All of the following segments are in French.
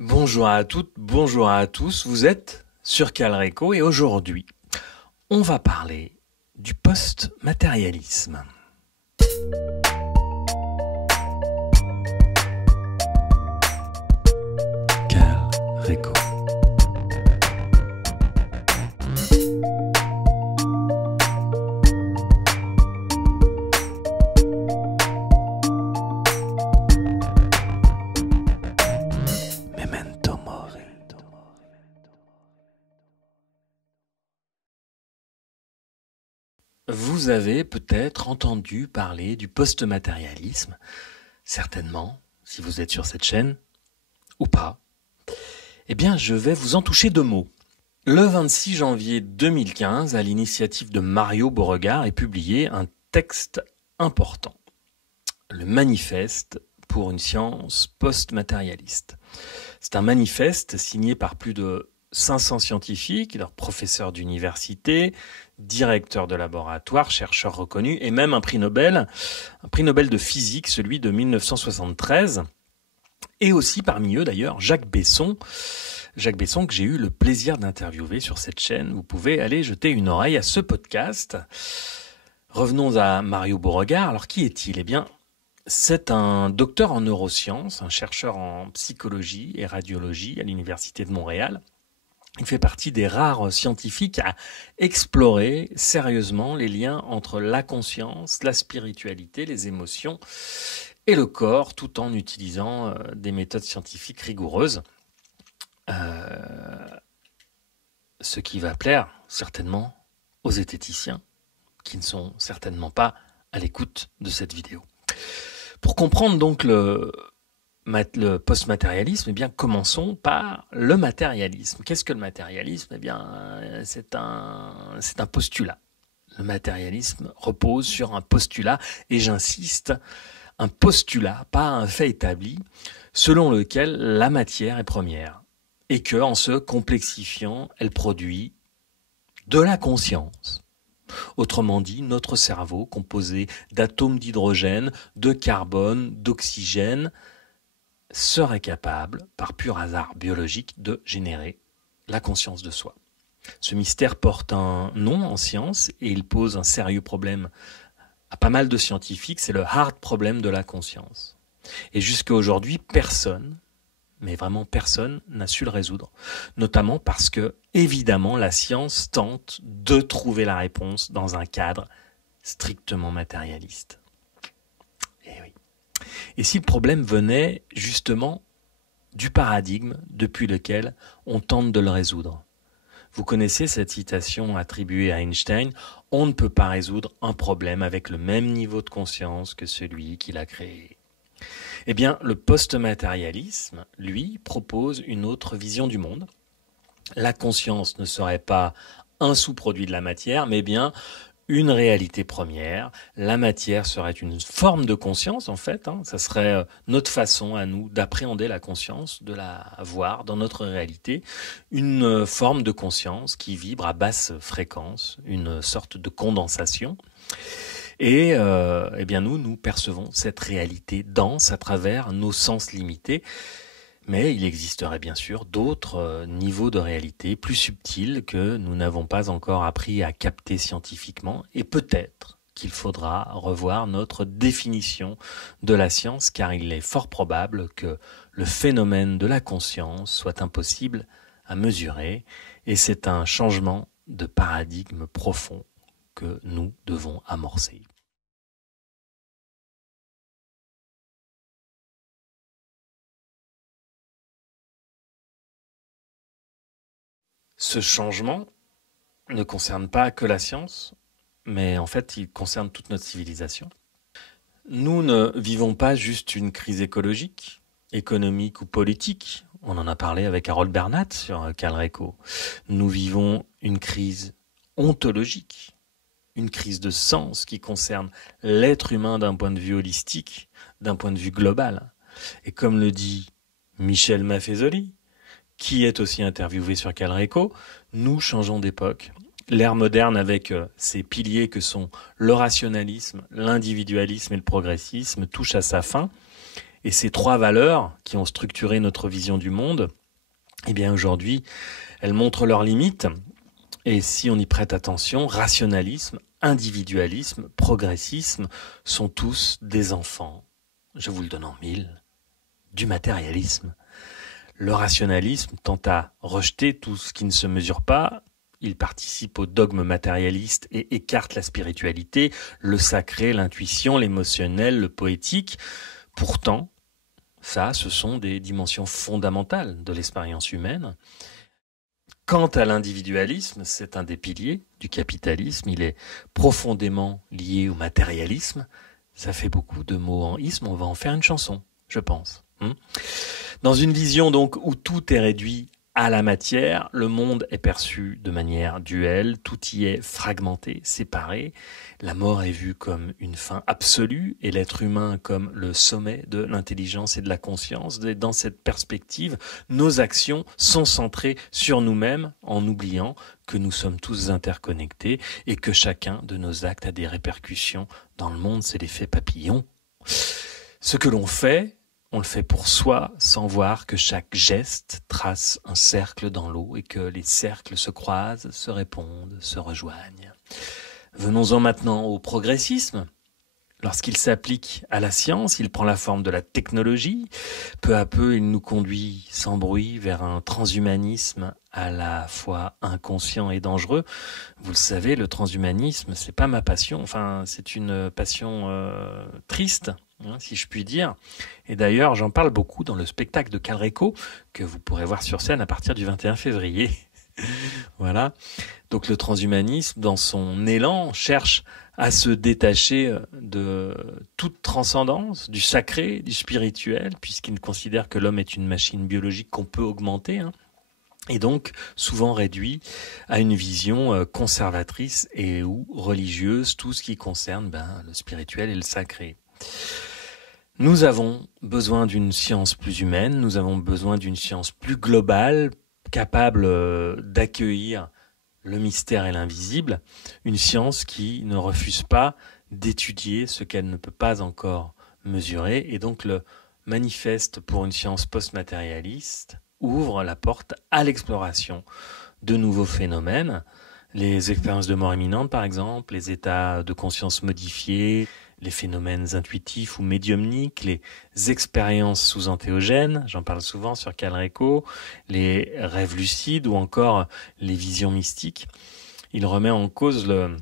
Bonjour à toutes, bonjour à tous, vous êtes sur Calreco et aujourd'hui, on va parler du post-matérialisme. Calreco. Memento mori. Vous avez peut-être entendu parler du post-matérialisme, certainement, si vous êtes sur cette chaîne, ou pas. Eh bien, je vais vous en toucher deux mots. Le 26 janvier 2015, à l'initiative de Mario Beauregard, est publié un texte important, le Manifeste pour une science post-matérialiste. C'est un manifeste signé par plus de 500 scientifiques, leurs professeurs d'université, directeurs de laboratoire, chercheurs reconnus, et même un prix Nobel de physique, celui de 1973, et aussi parmi eux d'ailleurs Jacques Besson que j'ai eu le plaisir d'interviewer sur cette chaîne. Vous pouvez aller jeter une oreille à ce podcast. Revenons à Mario Beauregard. Alors qui est-il ? Eh bien, c'est un docteur en neurosciences, un chercheur en psychologie et radiologie à l'Université de Montréal. Il fait partie des rares scientifiques à explorer sérieusement les liens entre la conscience, la spiritualité, les émotions et le corps, tout en utilisant des méthodes scientifiques rigoureuses. Ce qui va plaire certainement aux zététiciens, qui ne sont certainement pas à l'écoute de cette vidéo. Pour comprendre donc le post-matérialisme, eh bien, commençons par le matérialisme. Qu'est-ce que le matérialisme ? Eh bien, c'est un postulat. Le matérialisme repose sur un postulat, et j'insiste, un postulat, pas un fait établi, selon lequel la matière est première, et que, en se complexifiant, elle produit de la conscience. Autrement dit, notre cerveau, composé d'atomes d'hydrogène, de carbone, d'oxygène, serait capable, par pur hasard biologique, de générer la conscience de soi. Ce mystère porte un nom en science et il pose un sérieux problème à pas mal de scientifiques, c'est le hard problem de la conscience. Et jusqu'à aujourd'hui, personne, mais vraiment personne, n'a su le résoudre. Notamment parce que, évidemment, la science tente de trouver la réponse dans un cadre strictement matérialiste. Et oui. Et si le problème venait justement du paradigme depuis lequel on tente de le résoudre ? Vous connaissez cette citation attribuée à Einstein : « On ne peut pas résoudre un problème avec le même niveau de conscience que celui qui l'a créé. » Eh bien, le post-matérialisme, lui, propose une autre vision du monde. La conscience ne serait pas un sous-produit de la matière, mais bien une réalité première. La matière serait une forme de conscience, en fait. Ça serait notre façon à nous d'appréhender la conscience, de la voir dans notre réalité. Une forme de conscience qui vibre à basse fréquence, une sorte de condensation. Et eh bien nous percevons cette réalité dense à travers nos sens limités. Mais il existerait bien sûr d'autres niveaux de réalité plus subtils que nous n'avons pas encore appris à capter scientifiquement, et peut-être qu'il faudra revoir notre définition de la science, car il est fort probable que le phénomène de la conscience soit impossible à mesurer, et c'est un changement de paradigme profond que nous devons amorcer. Ce changement ne concerne pas que la science, mais en fait, il concerne toute notre civilisation. Nous ne vivons pas juste une crise écologique, économique ou politique. On en a parlé avec Harold Bernat sur Calreco. Nous vivons une crise ontologique, une crise de sens qui concerne l'être humain d'un point de vue holistique, d'un point de vue global. Et comme le dit Michel Maffezoli, qui est aussi interviewé sur Calreco, nous changeons d'époque. L'ère moderne, avec ses piliers que sont le rationalisme, l'individualisme et le progressisme, touche à sa fin. Et ces trois valeurs qui ont structuré notre vision du monde, eh bien aujourd'hui, elles montrent leurs limites. Et si on y prête attention, rationalisme, individualisme, progressisme sont tous des enfants, je vous le donne en mille, du matérialisme. Le rationalisme tend à rejeter tout ce qui ne se mesure pas. Il participe au dogme matérialiste et écarte la spiritualité, le sacré, l'intuition, l'émotionnel, le poétique. Pourtant, ce sont des dimensions fondamentales de l'expérience humaine. Quant à l'individualisme, c'est un des piliers du capitalisme. Il est profondément lié au matérialisme. Ça fait beaucoup de mots en isme. On va en faire une chanson, je pense. Dans une vision donc où tout est réduit à la matière, le monde est perçu de manière duelle, tout y est fragmenté, séparé. La mort est vue comme une fin absolue et l'être humain comme le sommet de l'intelligence et de la conscience. Et dans cette perspective, nos actions sont centrées sur nous-mêmes en oubliant que nous sommes tous interconnectés et que chacun de nos actes a des répercussions dans le monde. C'est l'effet papillon. Ce que l'on fait, on le fait pour soi sans voir que chaque geste trace un cercle dans l'eau et que les cercles se croisent, se répondent, se rejoignent. Venons-en maintenant au progressisme. Lorsqu'il s'applique à la science, il prend la forme de la technologie. Peu à peu, il nous conduit sans bruit vers un transhumanisme à la fois inconscient et dangereux. Vous le savez, le transhumanisme, c'est pas ma passion. Enfin, c'est une passion triste, si je puis dire. Et d'ailleurs, j'en parle beaucoup dans le spectacle de Calreco que vous pourrez voir sur scène à partir du 21 février. Voilà. Donc le transhumanisme, dans son élan, cherche à se détacher de toute transcendance, du sacré, du spirituel, puisqu'il considère que l'homme est une machine biologique qu'on peut augmenter, et donc souvent réduit à une vision conservatrice et ou religieuse, tout ce qui concerne le spirituel et le sacré. Nous avons besoin d'une science plus humaine, nous avons besoin d'une science plus globale, capable d'accueillir le mystère et l'invisible, une science qui ne refuse pas d'étudier ce qu'elle ne peut pas encore mesurer. Et donc le manifeste pour une science post-matérialiste ouvre la porte à l'exploration de nouveaux phénomènes, les expériences de mort imminente par exemple, les états de conscience modifiés, les phénomènes intuitifs ou médiumniques, les expériences sous antéogènes, j'en parle souvent sur Calreco, les rêves lucides ou encore les visions mystiques. Il remet en cause le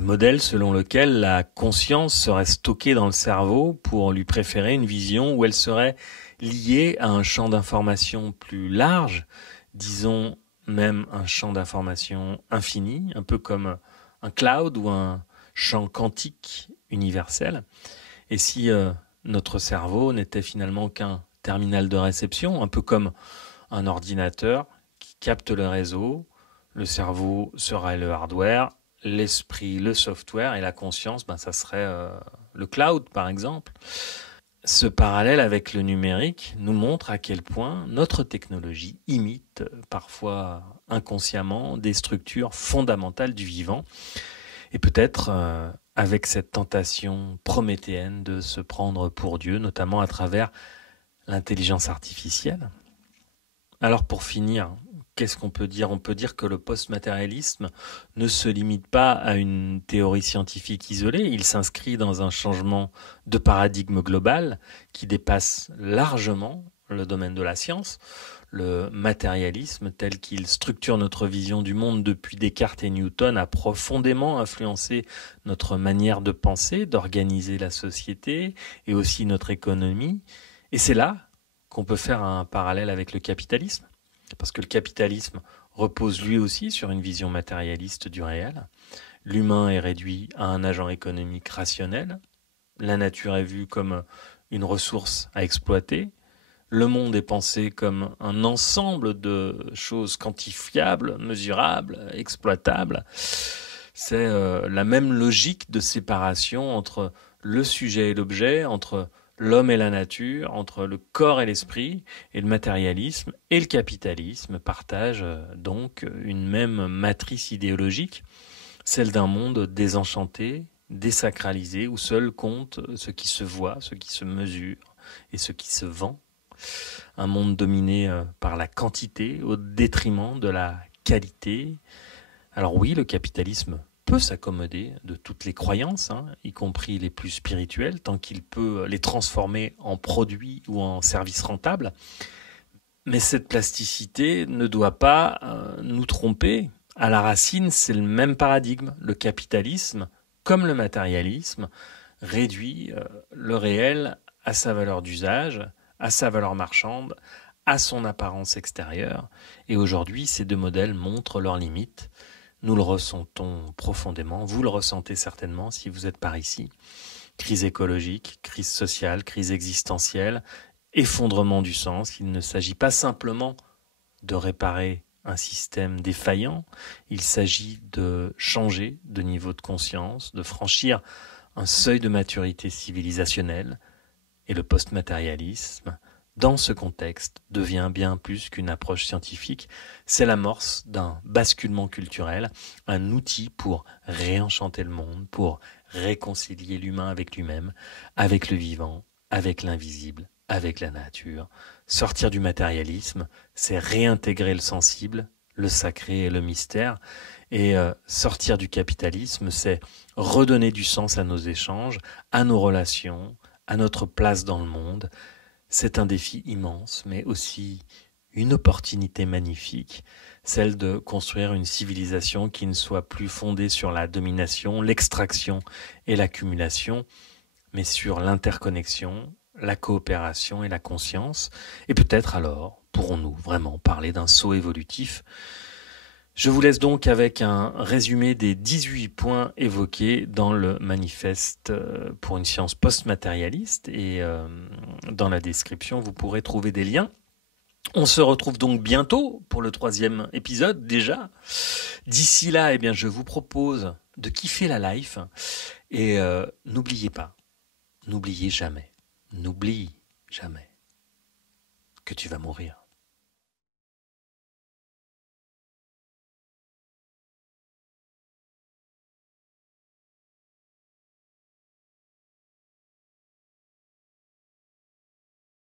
modèle selon lequel la conscience serait stockée dans le cerveau pour lui préférer une vision où elle serait liée à un champ d'information plus large, disons même un champ d'information infini, un peu comme un cloud ou un champ quantique universel. Et si notre cerveau n'était finalement qu'un terminal de réception, un peu comme un ordinateur qui capte le réseau, le cerveau serait le hardware, l'esprit le software et la conscience, ça serait le cloud par exemple. Ce parallèle avec le numérique nous montre à quel point notre technologie imite parfois inconsciemment des structures fondamentales du vivant. Et peut-être avec cette tentation prométhéenne de se prendre pour Dieu, notamment à travers l'intelligence artificielle. Alors pour finir, qu'est-ce qu'on peut dire ? On peut dire que le post-matérialisme ne se limite pas à une théorie scientifique isolée, il s'inscrit dans un changement de paradigme global qui dépasse largement le domaine de la science. Le matérialisme tel qu'il structure notre vision du monde depuis Descartes et Newton a profondément influencé notre manière de penser, d'organiser la société et aussi notre économie. Et c'est là qu'on peut faire un parallèle avec le capitalisme, parce que le capitalisme repose lui aussi sur une vision matérialiste du réel. L'humain est réduit à un agent économique rationnel, la nature est vue comme une ressource à exploiter, le monde est pensé comme un ensemble de choses quantifiables, mesurables, exploitables. C'est la même logique de séparation entre le sujet et l'objet, entre l'homme et la nature, entre le corps et l'esprit, et le matérialisme et le capitalisme partagent donc une même matrice idéologique, celle d'un monde désenchanté, désacralisé, où seul compte ce qui se voit, ce qui se mesure, et ce qui se vend. Un monde dominé par la quantité au détriment de la qualité. Alors oui, le capitalisme peut s'accommoder de toutes les croyances, y compris les plus spirituelles, tant qu'il peut les transformer en produits ou en services rentables. Mais cette plasticité ne doit pas nous tromper. À la racine, c'est le même paradigme. Le capitalisme, comme le matérialisme, réduit le réel à sa valeur d'usage, à sa valeur marchande, à son apparence extérieure. Et aujourd'hui, ces deux modèles montrent leurs limites. Nous le ressentons profondément. Vous le ressentez certainement si vous êtes par ici. Crise écologique, crise sociale, crise existentielle, effondrement du sens. Il ne s'agit pas simplement de réparer un système défaillant. Il s'agit de changer de niveau de conscience, de franchir un seuil de maturité civilisationnelle. Et le post-matérialisme, dans ce contexte, devient bien plus qu'une approche scientifique. C'est l'amorce d'un basculement culturel, un outil pour réenchanter le monde, pour réconcilier l'humain avec lui-même, avec le vivant, avec l'invisible, avec la nature. Sortir du matérialisme, c'est réintégrer le sensible, le sacré et le mystère. Et sortir du capitalisme, c'est redonner du sens à nos échanges, à nos relations, à notre place dans le monde. C'est un défi immense, mais aussi une opportunité magnifique, celle de construire une civilisation qui ne soit plus fondée sur la domination, l'extraction et l'accumulation, mais sur l'interconnexion, la coopération et la conscience. Et peut-être alors pourrons-nous vraiment parler d'un saut évolutif. Je vous laisse donc avec un résumé des 18 points évoqués dans le manifeste pour une science post-matérialiste et dans la description, vous pourrez trouver des liens. On se retrouve donc bientôt pour le 3e épisode déjà. D'ici là, je vous propose de kiffer la life et n'oubliez pas, n'oubliez jamais que tu vas mourir.